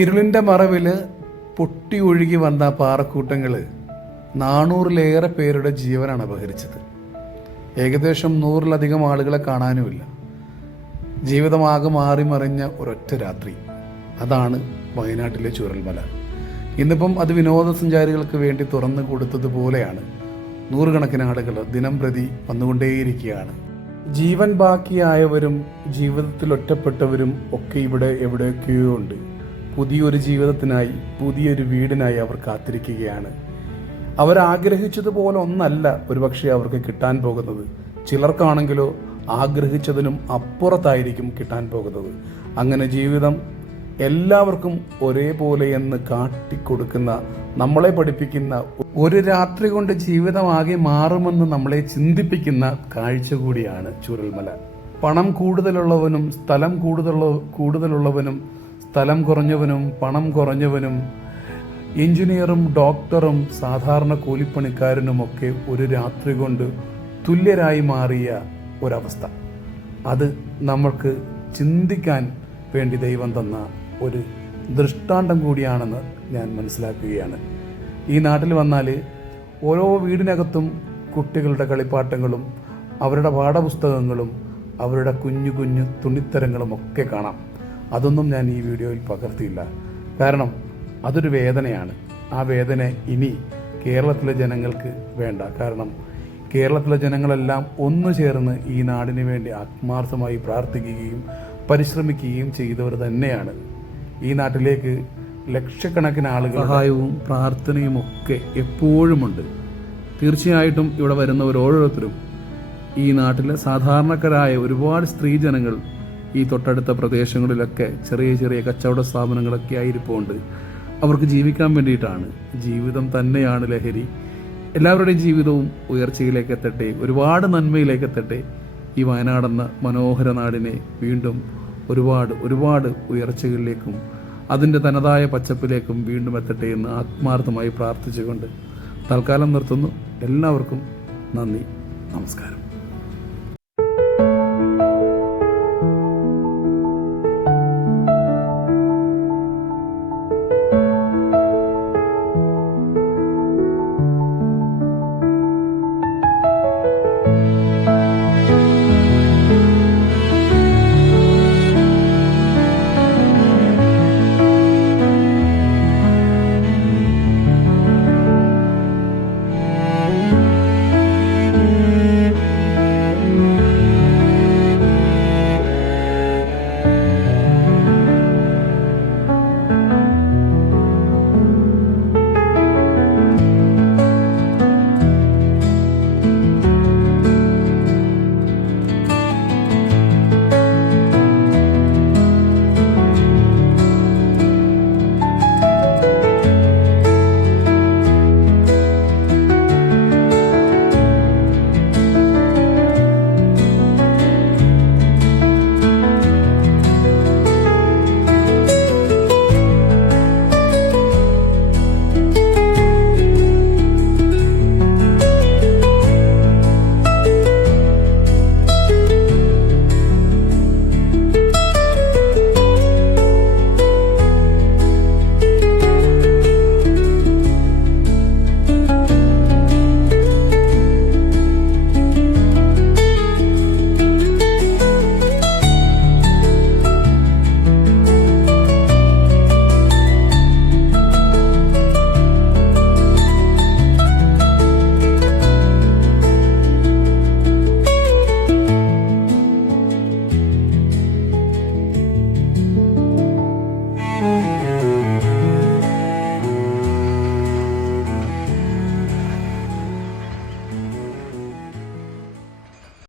ഇരുളിൻ്റെ മറവിൽ പൊട്ടി ഒഴുകി വന്ന പാറക്കൂട്ടങ്ങൾ 400-ലേറെ പേരുടെ ജീവനാണ് അപഹരിച്ചത്. ഏകദേശം 100-ലധികം ആളുകളെ കാണാനുമില്ല. ജീവിതമാകെ മാറി മറിഞ്ഞ ഒരൊറ്റ രാത്രി. അതാണ് വയനാട്ടിലെ ചൂരൽമല. ഇന്നിപ്പം അത് വിനോദസഞ്ചാരികൾക്ക് വേണ്ടി തുറന്നു കൊടുത്തതുപോലെയാണ്. നൂറുകണക്കിന് ആളുകൾ ദിനം പ്രതി വന്നുകൊണ്ടേയിരിക്കുകയാണ്. ജീവൻ ബാക്കിയായവരും ജീവിതത്തിൽ ഒറ്റപ്പെട്ടവരും ഒക്കെ ഇവിടെ എവിടെയൊക്കെയോ ഉണ്ട്. പുതിയൊരു ജീവിതത്തിനായി, പുതിയൊരു വീടിനായി അവർ കാത്തിരിക്കുകയാണ്. അവരാഗ്രഹിച്ചതുപോലെ ഒന്നല്ല ഒരുപക്ഷെ അവർക്ക് കിട്ടാൻ പോകുന്നത്. ചിലർക്കാണെങ്കിലോ ആഗ്രഹിച്ചതിനും അപ്പുറത്തായിരിക്കും കിട്ടാൻ പോകുന്നത്. അങ്ങനെ ജീവിതം എല്ലാവർക്കും ഒരേപോലെ എന്ന് കാട്ടിക്കൊടുക്കുന്ന, നമ്മളെ പഠിപ്പിക്കുന്ന, ഒരു രാത്രി കൊണ്ട് ജീവിതമാകെ മാറുമെന്ന് നമ്മളെ ചിന്തിപ്പിക്കുന്ന കാഴ്ച കൂടിയാണ് ചൂരൽമല. പണം കൂടുതലുള്ളവനും സ്ഥലം കൂടുതലുള്ളവനും സ്ഥലം കുറഞ്ഞവനും പണം കുറഞ്ഞവനും എഞ്ചിനീയറും ഡോക്ടറും സാധാരണ കൂലിപ്പണിക്കാരനുമൊക്കെ ഒരു രാത്രി കൊണ്ട് തുല്യരായി മാറിയ ഒരവസ്ഥ. അത് നമ്മൾക്ക് ചിന്തിക്കാൻ വേണ്ടി ദൈവം തന്ന ഒരു ദൃഷ്ടാന്തം കൂടിയാണെന്ന് ഞാൻ മനസ്സിലാക്കുകയാണ്. ഈ നാട്ടിൽ വന്നാൽ ഓരോ വീടിനകത്തും കുട്ടികളുടെ കളിപ്പാട്ടങ്ങളും അവരുടെ പാഠപുസ്തകങ്ങളും അവരുടെ കുഞ്ഞു കുഞ്ഞു തുണിത്തരങ്ങളും ഒക്കെ കാണാം. അതൊന്നും ഞാൻ ഈ വീഡിയോയിൽ പകർത്തിയില്ല. കാരണം അതൊരു വേദനയാണ്. ആ വേദന ഇനി കേരളത്തിലെ ജനങ്ങൾക്ക് വേണ്ട. കാരണം കേരളത്തിലെ ജനങ്ങളെല്ലാം ഒന്നു ചേർന്ന് ഈ നാടിന് വേണ്ടി ആത്മാർത്ഥമായി പ്രാർത്ഥിക്കുകയും പരിശ്രമിക്കുകയും ചെയ്തവർ തന്നെയാണ്. ഈ നാട്ടിലേക്ക് ലക്ഷക്കണക്കിന് ആളുകൾ സഹായവും പ്രാർത്ഥനയും ഒക്കെ എപ്പോഴുമുണ്ട്. തീർച്ചയായിട്ടും ഇവിടെ വരുന്നവർ ഓരോരുത്തരും ഈ നാട്ടിലെ സാധാരണക്കാരായ ഒരുപാട് സ്ത്രീജനങ്ങൾ ഈ തൊട്ടടുത്ത പ്രദേശങ്ങളിലൊക്കെ ചെറിയ ചെറിയ കച്ചവട സ്ഥാപനങ്ങളൊക്കെ ആയിരിപ്പുണ്ട്. അവർക്ക് ജീവിക്കാൻ വേണ്ടിയിട്ടാണ്. ജീവിതം തന്നെയാണ് ലഹരി. എല്ലാവരുടെയും ജീവിതവും ഉയർച്ചയിലേക്ക് എത്തട്ടെ, ഒരുപാട് നന്മയിലേക്ക് എത്തട്ടെ. ഈ വയനാടെന്ന മനോഹര നാടിനെ വീണ്ടും ഒരുപാട് ഒരുപാട് ഉയർച്ചകളിലേക്കും അതിൻ്റെ തനതായ പച്ചപ്പിലേക്കും വീണ്ടും എത്തട്ടെ എന്ന് ആത്മാർത്ഥമായി പ്രാർത്ഥിച്ചുകൊണ്ട് തൽക്കാലം നിർത്തുന്നു. എല്ലാവർക്കും നന്ദി, നമസ്കാരം.